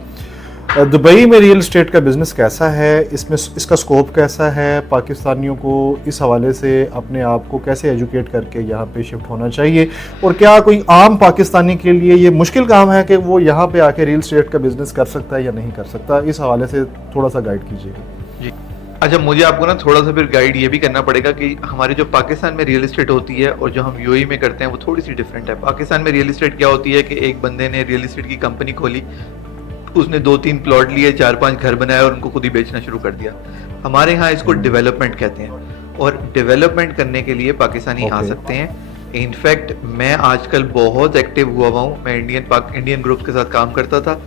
दुबई में रियल एस्टेट का बिज़नेस कैसा है, इसमें इसका स्कोप कैसा है, पाकिस्तानियों को इस हवाले से अपने आप को कैसे एजुकेट करके यहाँ पे शिफ्ट होना चाहिए, और क्या कोई आम पाकिस्तानी के लिए ये मुश्किल काम है कि वो यहाँ पे आके रियल एस्टेट का बिज़नेस कर सकता है या नहीं कर सकता? इस हवाले से थोड़ा सा गाइड कीजिएगा। जी अच्छा, मुझे आपको ना थोड़ा सा फिर गाइड ये भी करना पड़ेगा कि हमारे जो पाकिस्तान में रियल एस्टेट होती है और जो हम यूएई में करते हैं वो थोड़ी सी डिफरेंट है। पाकिस्तान में रियल एस्टेट क्या होती है कि एक बंदे ने रियल एस्टेट की कंपनी खोली, उसने 2-3 प्लॉट लिए, 4-5 घर बनाए और उनको खुद ही बेचना शुरू कर दिया। हमारे यहाँ इसको डेवलपमेंट कहते हैं, और डेवलपमेंट करने के लिए पाकिस्तानी आ सकते हैं। इनफैक्ट मैं आजकल बहुत एक्टिव हुआ हूँ, मैं इंडियन ग्रुप्स के साथ काम करता था।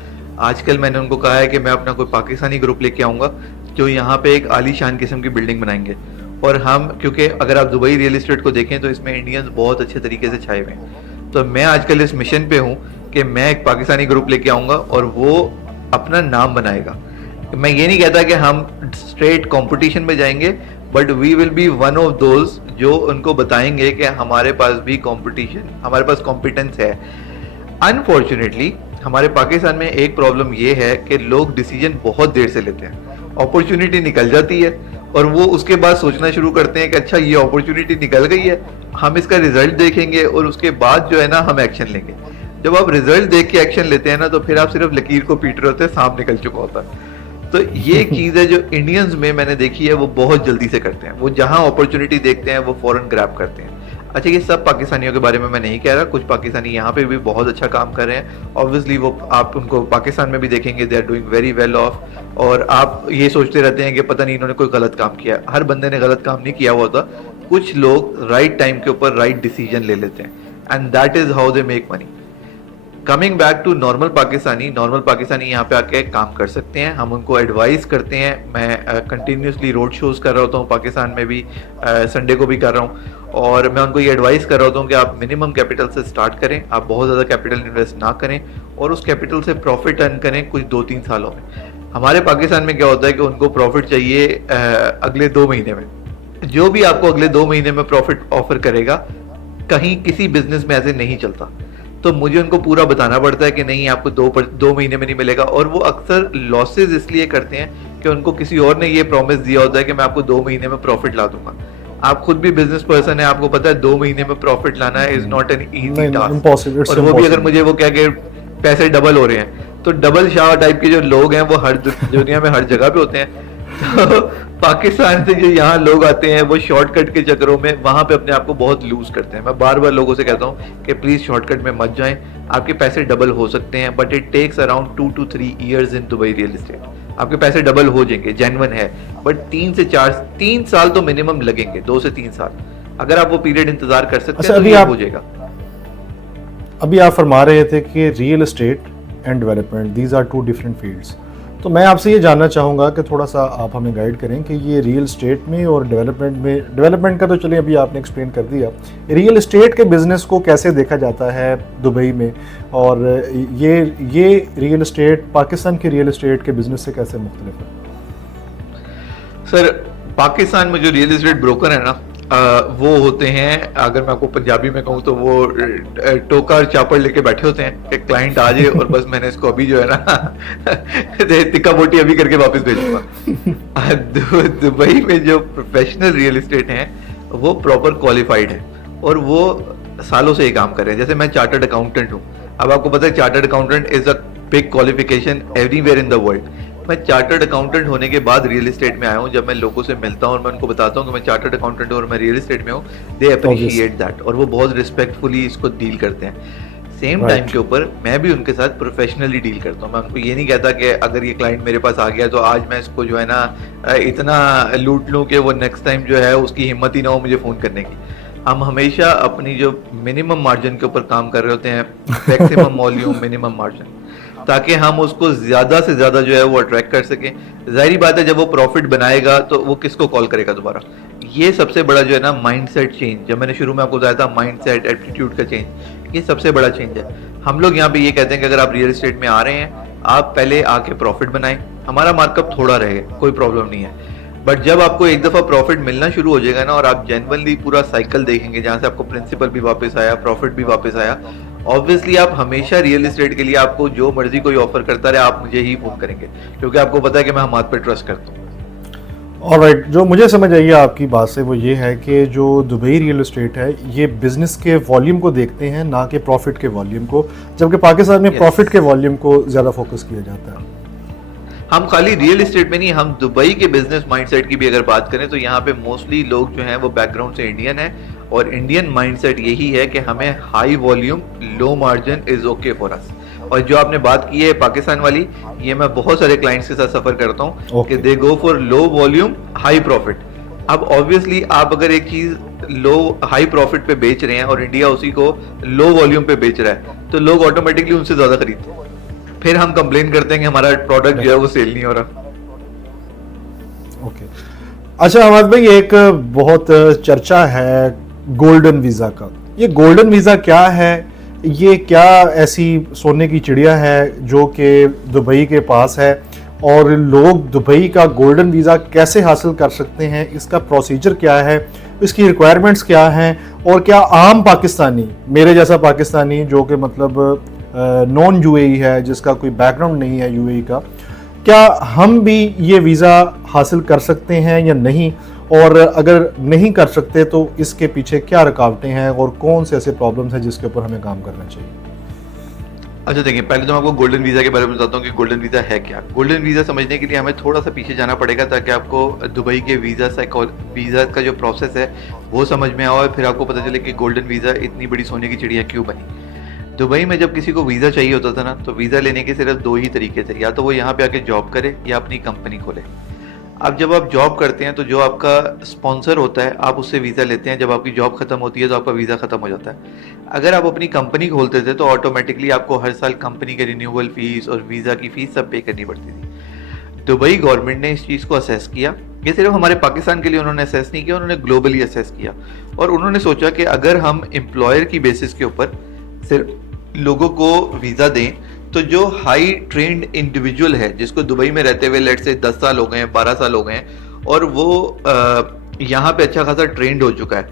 आजकल मैंने उनको कहा है कि मैं अपना कोई पाकिस्तानी ग्रुप लेके आऊँगा जो यहाँ पे एक आलीशान किस्म की बिल्डिंग बनाएंगे। और हम, क्योंकि अगर आप दुबई रियल एस्टेट को देखें तो इसमें इंडियंस बहुत अच्छे तरीके से छाए हुए हैं, तो मैं आजकल इस मिशन पे हूँ कि मैं एक पाकिस्तानी ग्रुप लेके आऊँगा और वो अपना नाम बनाएगा। मैं ये नहीं कहता कि हम स्ट्रेट कंपटीशन में जाएंगे, but we will be one of those जो उनको बताएंगे कि हमारे पास भी कंपटीशन, हमारे पास कॉम्पिटेंस है। अनफॉर्चुनेटली हमारे पाकिस्तान में एक प्रॉब्लम ये है कि लोग डिसीजन बहुत देर से लेते हैं। अपॉर्चुनिटी निकल जाती है और वो उसके बाद सोचना शुरू करते हैं कि अच्छा ये अपॉर्चुनिटी निकल गई है, हम इसका रिजल्ट देखेंगे और उसके बाद जो है ना हम एक्शन लेंगे। जब आप रिजल्ट देख के एक्शन लेते हैं ना, तो फिर आप सिर्फ लकीर को पीट रहे होते हैं, सांप निकल चुका होता है। तो ये एक चीज है जो इंडियंस में मैंने देखी है, वो बहुत जल्दी से करते हैं। वो जहां अपॉर्चुनिटी देखते हैं वो फौरन ग्रैब करते हैं। अच्छा, ये सब पाकिस्तानियों के बारे में मैं नहीं कह रहा, कुछ पाकिस्तानी यहाँ पे भी बहुत अच्छा काम कर रहे हैं। ऑब्वियसली वो आप उनको पाकिस्तान में भी देखेंगे, they are doing very well off. और आप ये सोचते रहते हैं कि पता नहीं इन्होंने कोई गलत काम किया। हर बंदे ने गलत काम नहीं किया हुआ होता। कुछ लोग राइट टाइम के ऊपर राइट डिसीजन ले लेते हैं, and that is how they make money. Coming back to normal Pakistani यहाँ पे आके काम कर सकते हैं। हम उनको एडवाइस करते हैं। मैं कंटिन्यूसली रोड शोज कर रहा होता हूँ पाकिस्तान में भी, संडे को भी कर रहा हूँ, और मैं उनको ये एडवाइस कर रहा होता हूँ कि आप मिनिमम कैपिटल से स्टार्ट करें, आप बहुत ज़्यादा कैपिटल इन्वेस्ट ना करें, और उस कैपिटल से प्रॉफिट अर्न करें कुछ 2-3 सालों में। हमारे पाकिस्तान में क्या होता है कि उनको प्रॉफिट चाहिए अगले 2 महीने में। जो भी आपको अगले 2 महीने में प्रॉफिट ऑफर करेगा, कहीं किसी बिजनेस में ऐसे नहीं चलता। तो मुझे उनको पूरा बताना पड़ता है कि नहीं, आपको 2 महीने में नहीं मिलेगा। और वो अक्सर लॉसेज इसलिए करते हैं कि उनको किसी और ने ये प्रॉमिस दिया होता है कि मैं आपको 2 महीने में प्रॉफिट ला दूंगा। आप खुद भी बिजनेस पर्सन है, आपको पता है 2 महीने में प्रॉफिट लाना is not an easy task. और वो भी अगर मुझे वो क्या कि पैसे डबल हो रहे हैं, तो डबल शाह टाइप के जो लोग हैं वो हर दुनिया में हर जगह पे होते हैं। तो पाकिस्तान से जो यहाँ लोग आते हैं, वो शॉर्टकट के चक्करों में वहां पे अपने आप को बहुत लूज करते हैं। मैं बार बार लोगों से कहता हूँ कि प्लीज शॉर्टकट में मत जाएं। आपके पैसे डबल हो सकते हैं, but it takes around 2 to 3 years in Dubai real estate. आपके पैसे डबल हो जाएंगे, जेन्युइन है, बट 3 साल तो मिनिमम लगेंगे, 2 से 3 साल। अगर आप वो पीरियड इंतजार कर सकते हैं तो ये हो जाएगा। अभी आप फरमा रहे थे कि real estate and development, these are 2 different fields. तो मैं आपसे ये जानना चाहूँगा कि थोड़ा सा आप हमें गाइड करें कि ये रियल एस्टेट में और डेवलपमेंट में, डेवलपमेंट का तो चलिए अभी आपने एक्सप्लेन कर दिया, रियल एस्टेट के बिज़नेस को कैसे देखा जाता है दुबई में, और ये रियल एस्टेट पाकिस्तान के रियल एस्टेट के बिज़नेस से कैसे मुख्तलिफ है? सर, पाकिस्तान में जो रियल एस्टेट ब्रोकर है ना, वो होते हैं, अगर मैं आपको पंजाबी में कहूँ तो वो टोका और चापड़ लेके बैठे होते हैं कि क्लाइंट आ जाए और बस मैंने इसको अभी जो है ना तिक्का बोटी अभी करके वापस भेजूंगा। दुबई में जो प्रोफेशनल रियल एस्टेट हैं वो प्रॉपर क्वालिफाइड है, और वो सालों से ये काम कर रहे हैं। जैसे मैं चार्टर्ड अकाउंटेंट हूँ। अब आपको पता है chartered accountant is a big qualification everywhere in the world. मैं चार्टर्ड अकाउंटेंट होने के बाद रियल एस्टेट में आया हूँ। जब मैं लोगों से मिलता हूँ और मैं उनको बताता हूँ कि मैं चार्टर्ड अकाउंटेंट हूँ और मैं रियल एस्टेट में हूँ, दे अप्रिशिएट दैट, और वो बहुत रिस्पेक्टफुली इसको डील करते हैं। सेम टाइम के ऊपर मैं भी उनके साथ प्रोफेशनली डील करता हूँ। मैं उनको ये नहीं कहता कि अगर ये क्लाइंट मेरे पास आ गया तो आज मैं इसको जो है ना इतना लूट लूँ कि वो नेक्स्ट टाइम जो है उसकी हिम्मत ही ना हो मुझे फ़ोन करने की। हम हमेशा अपनी जो मिनिमम मार्जिन के ऊपर काम कर रहे होते हैं, मैक्सिमम वॉल्यूम मिनिमम मार्जिन, ताकि हम उसको ज्यादा से ज्यादा जो है वो अट्रैक्ट कर सकें। जाहिर बात है, जब वो प्रॉफिट बनाएगा तो वो किसको कॉल करेगा दोबारा। ये सबसे बड़ा जो है ना माइंडसेट चेंज, जब मैंने शुरू में आपको बताया था माइंडसेट एटीट्यूड का चेंज, ये सबसे बड़ा चेंज है। हम लोग यहाँ पे ये कहते हैं कि अगर आप रियल एस्टेट में आ रहे हैं, आप पहले आके प्रॉफिट बनाएं। हमारा मार्कअप थोड़ा रहेगा, कोई प्रॉब्लम नहीं है, बट जब आपको एक दफा प्रॉफिट मिलना शुरू हो जाएगा ना, और आप जेन्युइनली पूरा साइकिल देखेंगे जहां से आपको प्रिंसिपल भी वापस आया, प्रॉफिट भी वापस आया, ऑब्वियसली आप हमेशा रियल एस्टेट के लिए आपको जो मर्जी कोई ऑफर करता रहे, आप मुझे ही फोन करेंगे, क्योंकि आपको पता है कि मैं हम हाथ पे ट्रस्ट करता हूँ। ऑलराइट, जो मुझे समझ आई है आपकी बात से वो ये है कि जो दुबई रियल एस्टेट है ये बिजनेस के वॉल्यूम को देखते हैं, ना कि प्रॉफिट के वॉल्यूम को, जबकि पाकिस्तान में प्रॉफिट के वॉल्यूम को ज़्यादा फोकस किया जाता है। हम खाली रियल एस्टेट में नहीं, हम दुबई के बिजनेस माइंडसेट की भी अगर बात करें तो यहाँ पे मोस्टली लोग जो हैं वो बैकग्राउंड से इंडियन है, और इंडियन माइंडसेट यही है कि हमें high volume low margin is okay for us. और जो आपने बात की है पाकिस्तान वाली, ये मैं बहुत सारे क्लाइंट्स के साथ सफर करता हूँ कि they go for low volume high profit. अब ऑब्वियसली आप अगर एक चीज लो हाई प्रॉफिट पे बेच रहे हैं और इंडिया उसी को लो वॉल्यूम पे बेच रहा है, तो लोग ऑटोमेटिकली उनसे ज्यादा खरीदते हैं। फिर हम कंप्लेन करते हैं कि हमारा प्रोडक्ट जो है वो सेल नहीं हो रहा। ओके, अच्छा हमाद भाई, एक बहुत चर्चा है गोल्डन वीजा का। ये गोल्डन वीजा क्या है? ये क्या ऐसी सोने की चिड़िया है जो कि दुबई के पास है, और लोग दुबई का गोल्डन वीज़ा कैसे हासिल कर सकते हैं? इसका प्रोसीजर क्या है, इसकी रिक्वायरमेंट्स क्या हैं, और क्या आम पाकिस्तानी, मेरे जैसा पाकिस्तानी जो कि मतलब नॉन यूएई है, जिसका कोई बैकग्राउंड नहीं है यूएई का, क्या हम भी ये वीज़ा हासिल कर सकते हैं या नहीं? और अगर नहीं कर सकते तो इसके पीछे क्या रुकावटें हैं और कौन से ऐसे प्रॉब्लम्स हैं जिसके ऊपर हमें काम करना चाहिए? अच्छा देखिए, पहले तो मैं आपको गोल्डन वीज़ा के बारे में बताता हूँ कि गोल्डन वीज़ा है क्या। गोल्डन वीज़ा समझने के लिए हमें थोड़ा सा पीछे जाना पड़ेगा ताकि आपको दुबई के वीज़ा का जो प्रोसेस है वो समझ में आए और फिर आपको पता चले कि गोल्डन वीज़ा इतनी बड़ी सोने की चिड़िया क्यों बनी। दुबई में जब किसी को वीज़ा चाहिए होता था ना, तो वीज़ा लेने के सिर्फ दो ही तरीके थे, या तो वो यहाँ पे आके जॉब करे या अपनी कंपनी खोले। अब जब आप जॉब करते हैं तो जो आपका स्पॉन्सर होता है आप उससे वीज़ा लेते हैं, जब आपकी जॉब खत्म होती है तो आपका वीज़ा खत्म हो जाता है। अगर आप अपनी कंपनी खोलते थे तो ऑटोमेटिकली आपको हर साल कंपनी के रिन्यूअल फीस और वीज़ा की फ़ीस सब पे करनी पड़ती थी। दुबई गवर्नमेंट ने इस चीज़ को असेस किया। ये सिर्फ हमारे पाकिस्तान के लिए उन्होंने असेस नहीं किया, उन्होंने ग्लोबली असेस किया और उन्होंने सोचा कि अगर हम एम्प्लॉयर की बेसिस के ऊपर सिर्फ लोगों को वीज़ा दें तो जो हाई ट्रेंड इंडिविजुअल है, जिसको दुबई में रहते हुए लेट से 10 साल हो गए हैं, 12 साल हो गए हैं और वो यहाँ पे अच्छा खासा ट्रेंड हो चुका है,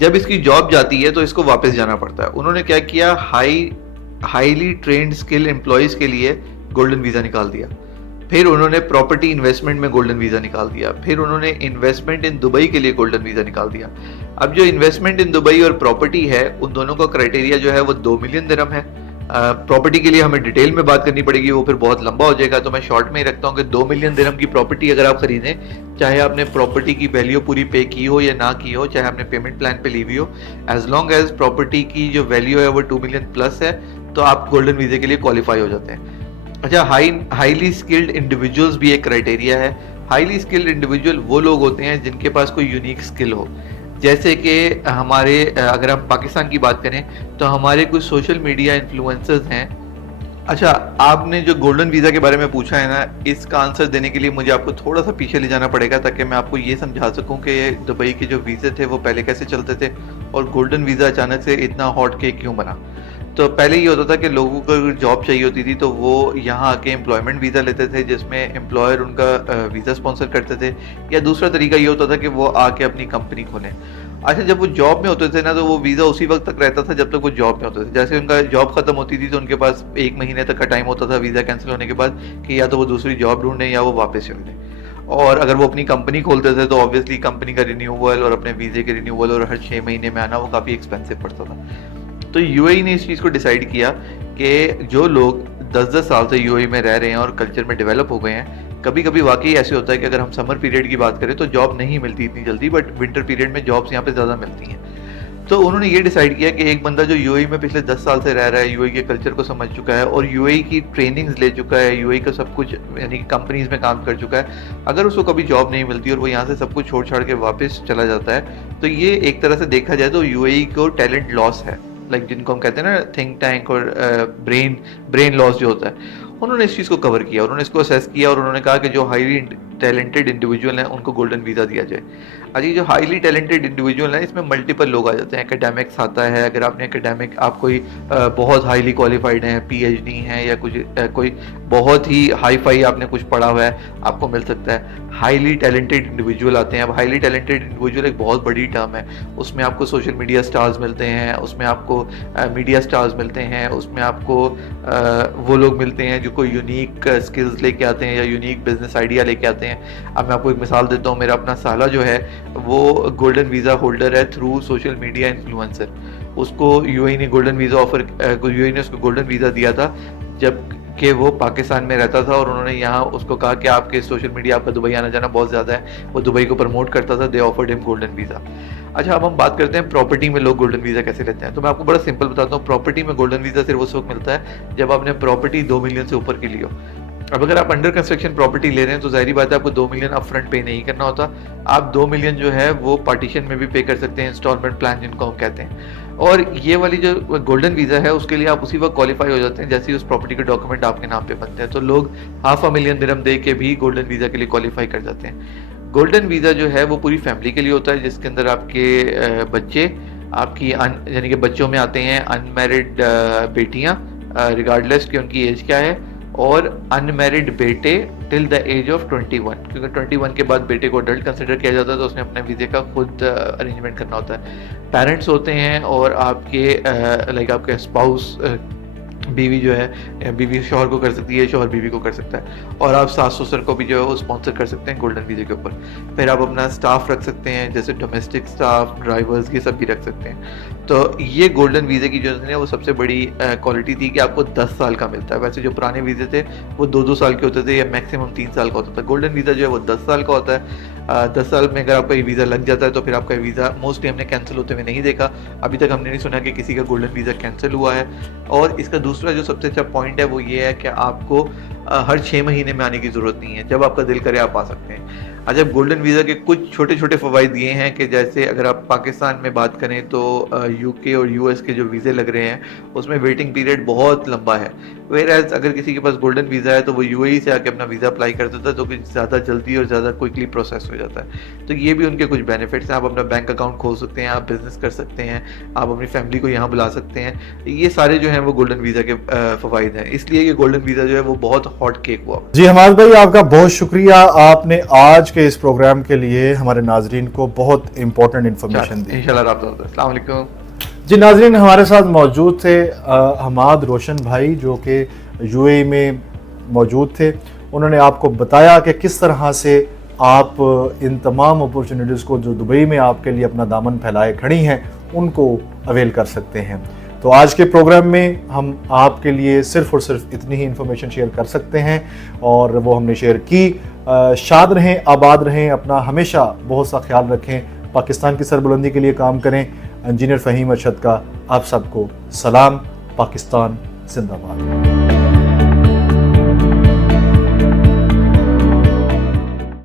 जब इसकी जॉब जाती है तो इसको वापस जाना पड़ता है। उन्होंने क्या किया, हाईली ट्रेंड स्किल एम्प्लॉयज़ के लिए गोल्डन वीज़ा निकाल दिया। फिर उन्होंने प्रॉपर्टी इन्वेस्टमेंट में गोल्डन वीज़ा निकाल दिया। फिर उन्होंने इन्वेस्टमेंट इन दुबई के लिए गोल्डन वीज़ा निकाल दिया। अब जो इन्वेस्टमेंट इन दुबई और प्रॉपर्टी है, उन दोनों का क्राइटेरिया जो है वो 2 मिलियन दिरहम है। प्रॉपर्टी के लिए हमें डिटेल में बात करनी पड़ेगी, वो फिर बहुत लंबा हो जाएगा, तो मैं शॉर्ट में ही रखता हूँ कि 2 मिलियन दिरहम की प्रॉपर्टी अगर आप खरीदें, चाहे आपने प्रॉपर्टी की वैल्यू पूरी पे की हो या ना की हो, चाहे आपने पेमेंट प्लान पे ली हुई हो, एज लॉन्ग एज प्रॉपर्टी की जो वैल्यू है वो 2 मिलियन प्लस है, तो आप गोल्डन वीज़े के लिए क्वालिफाई हो जाते हैं। अच्छा, हाईली स्किल्ड इंडिविजुअल्स भी एक क्राइटेरिया है। हाईली स्किल्ड इंडिविजुअल वो लोग होते हैं जिनके पास कोई यूनिक स्किल हो, जैसे कि हमारे अगर हम पाकिस्तान की बात करें तो हमारे कुछ सोशल मीडिया इन्फ्लुएंसर्स हैं। अच्छा, आपने जो गोल्डन वीज़ा के बारे में पूछा है ना, इसका आंसर देने के लिए मुझे आपको थोड़ा सा पीछे ले जाना पड़ेगा ताकि मैं आपको ये समझा सकूं कि दुबई के जो वीज़े थे वो पहले कैसे चलते थे और गोल्डन वीज़ा अचानक से इतना हॉट केक क्यों बना। तो पहले ये होता था कि लोगों को अगर जॉब चाहिए होती थी तो वो यहाँ आके एम्प्लॉयमेंट वीज़ा लेते थे, जिसमें एम्प्लॉयर उनका वीज़ा स्पॉन्सर करते थे, या दूसरा तरीका ये होता था कि वो आके अपनी कंपनी खोलें। अच्छा, जब वो जॉब में होते थे ना तो वो वीज़ा उसी वक्त तक रहता था जब तक वो जॉब में होते थे। जैसे उनका जॉब खत्म होती थी तो उनके पास 1 महीने तक का टाइम होता था वीज़ा कैंसिल होने के बाद कि या तो वो दूसरी जॉब ढूंढें या वो वापस चल दें। और अगर वो अपनी कंपनी खोलते थे तो ऑब्वियसली कंपनी का रिन्यूअल और अपने वीज़े के रिन्यूअल और हर 6 महीने में आना वो काफ़ी एक्सपेंसिव पड़ता था। तो यूएई ने इस चीज़ को डिसाइड किया कि जो लोग 10-10 साल से यूएई में रह रहे हैं और कल्चर में डेवलप हो गए हैं, कभी कभी वाकई ऐसे होता है कि अगर हम समर पीरियड की बात करें तो जॉब नहीं मिलती इतनी जल्दी, बट विंटर पीरियड में जॉब्स यहाँ पे ज़्यादा मिलती हैं। तो उन्होंने ये डिसाइड किया कि एक बंदा जो यूएई में पिछले 10 साल से रह रहा है, यूएई के कल्चर को समझ चुका है और यूएई की ट्रेनिंग्स ले चुका है, यूएई का सब कुछ यानी कि कंपनीज में काम कर चुका है, अगर उसको कभी जॉब नहीं मिलती और वो यहाँ से सब कुछ छोड़ छाड़ के वापस चला जाता है, तो ये एक तरह से देखा जाए तो यूएई को टैलेंट लॉस है, लाइक जिनको हम कहते हैं ना थिंक टैंक और ब्रेन लॉस जो होता है। उन्होंने इस चीज़ को कवर किया, उन्होंने इसको असेस किया और उन्होंने कहा कि जो हाईली टैलेंटेड इंडिविजुअल हैं उनको गोल्डन वीज़ा दिया जाए। अजी, जो हाईली टैलेंटेड इंडिविजुअल हैं इसमें मल्टीपल लोग आ जाते हैं। एकेडमिक्स आता है, अगर आपने एकेडमिक आप कोई बहुत हाईली क्वालिफाइड हैं, पीएचडी हैं या कुछ कोई बहुत ही हाई फाई आपने कुछ पढ़ा हुआ है, आपको मिल सकता है। हाईली टैलेंटेड इंडिविजुअल आते हैं। अब हाईली टैलेंटेड इंडिविजुअल एक बहुत बड़ी टर्म है, उसमें आपको सोशल मीडिया स्टार्स मिलते हैं, उसमें आपको मीडिया स्टार्स मिलते हैं, उसमें आपको वो लोग मिलते हैं जो कोई यूनिक स्किल्स लेके आते हैं या यूनिक बिजनेस आइडिया लेके आते हैं। अब मैं आपको एक मिसाल देता हूँ, मेरा अपना साला जो है वो गोल्डन वीज़ा होल्डर है थ्रू सोशल मीडिया इन्फ्लुएंसर। उसको यूएई ने गोल्डन वीज़ा यूएई ने उसको गोल्डन वीज़ा दिया था जब कि वो पाकिस्तान में रहता था और उन्होंने यहाँ उसको कहा कि आपके सोशल मीडिया, आपका दुबई आना जाना बहुत ज़्यादा है, वो दुबई को प्रमोट करता था, they offered him golden visa. अच्छा, अब हम बात करते हैं प्रॉपर्टी में लोग गोल्डन वीज़ा कैसे लेते हैं। तो मैं आपको बड़ा सिंपल बताता हूँ, प्रॉपर्टी में गोल्डन वीज़ा सिर्फ उस वक्त मिलता है जब आपने प्रॉपर्टी 2 मिलियन से ऊपर की ली हो। अब अगर आप अंडर कंस्ट्रक्शन प्रॉपर्टी ले रहे हैं तो जाहिर बात है आपको 2 मिलियन अपफ्रंट पे नहीं करना होता। आप 2 मिलियन जो है वो पार्टीशन में भी पे कर सकते हैं, इंस्टॉलमेंट प्लान जिनको हम कहते हैं। और ये वाली जो गोल्डन वीज़ा है उसके लिए आप उसी वक्त क्वालिफाई हो जाते हैं जैसे ही उस प्रॉपर्टी के डॉक्यूमेंट आपके नाम पे बनते हैं। तो लोग 500,000 दिरहम दे के भी गोल्डन वीज़ा के लिए क्वालिफाई कर जाते हैं। गोल्डन वीज़ा जो है वो पूरी फैमिली के लिए होता है, जिसके अंदर आपके बच्चे, आपकी यानी कि बच्चों में आते हैं अनमैरिड बेटियाँ रिगार्डलेस कि उनकी एज क्या है, और अनमैरिड बेटे टिल द एज ऑफ 21, क्योंकि 21 के बाद बेटे को अडल्ट कंसिडर किया जाता है तो उसने अपने वीज़े का खुद अरेंजमेंट करना होता है। पेरेंट्स होते हैं और आपके लाइक आपके स्पाउस बीवी जो है बीवी शौहर को कर सकती है, शौहर बीवी को कर सकता है, और आप सास ससुर को भी जो है वो स्पॉन्सर कर सकते हैं गोल्डन वीज़े के ऊपर। फिर आप अपना स्टाफ रख सकते हैं, जैसे डोमेस्टिक स्टाफ, ड्राइवर्स, ये सब भी रख सकते हैं। तो ये गोल्डन वीज़े की जो है वो सबसे बड़ी क्वालिटी थी कि आपको 10 साल का मिलता है। वैसे जो पुराने वीज़े थे वो 2-2 साल के होते थे या मैक्सिमम 3 साल का होता था। गोल्डन वीज़ा जो है वो 10 साल का होता है। 10 साल में अगर आपका ये वीज़ा लग जाता है तो फिर आपका वीज़ा मोस्टली हमने कैंसिल होते हुए नहीं देखा। अभी तक हमने नहीं सुना कि किसी का गोल्डन वीज़ा कैंसिल हुआ है। और इसका दूसरा जो सबसे अच्छा पॉइंट है वो ये है कि आपको हर 6 महीने में आने की ज़रूरत नहीं है, जब आपका दिल करे आप आ सकते हैं। अच्छा, गोल्डन वीज़ा के कुछ छोटे छोटे फ़वाइद ये हैं कि जैसे अगर आप पाकिस्तान में बात करें तो यूके और यूएस के जो वीज़े लग रहे हैं उसमें वेटिंग पीरियड बहुत लंबा है। वेयरएज़ अगर किसी के पास गोल्डन वीज़ा है तो वो यूएई से आके अपना वीज़ा अप्लाई कर देता है, तो कुछ ज़्यादा जल्दी और ज़्यादा क्विकली प्रोसेस हो जाता है। तो ये भी उनके कुछ बेनिफिट्स हैं। आप अपना बैंक अकाउंट खोल सकते हैं, आप बिज़नेस कर सकते हैं, आप अपनी फैमिली को यहाँ बुला सकते हैं। ये सारे जो हैं वो गोल्डन वीज़ा के फ़वाइद हैं, इसलिए ये गोल्डन वीज़ा जो है वो बहुत हॉट केक हुआ। जी हमाद भाई, आपका बहुत शुक्रिया, आपने आज के इस प्रोग्राम के लिए हमारे नाजरीन को बहुत इंपॉर्टेंट इन्फॉर्मेशन दी। इंशाल्लाह राब्ता होता है। अस्सलाम वालेकुम। जी नाजरीन, हमारे साथ मौजूद थे हमाद रोशन भाई, जो कि यूएई में मौजूद थे। उन्होंने आपको बताया कि किस तरह से आप इन तमाम अपॉर्चुनिटीज़ को जो दुबई में आपके लिए अपना दामन फैलाए खड़ी हैं उनको अवेल कर सकते हैं। तो आज के प्रोग्राम में हम आपके लिए सिर्फ़ और सिर्फ इतनी ही इन्फॉर्मेशन शेयर कर सकते हैं और वो हमने शेयर की। शाद रहें, आबाद रहें, अपना हमेशा बहुत सा ख्याल रखें, पाकिस्तान की सरबुलंदी के लिए काम करें। इंजीनियर फ़हीम अरशद का आप सबको सलाम। पाकिस्तान जिंदाबाद।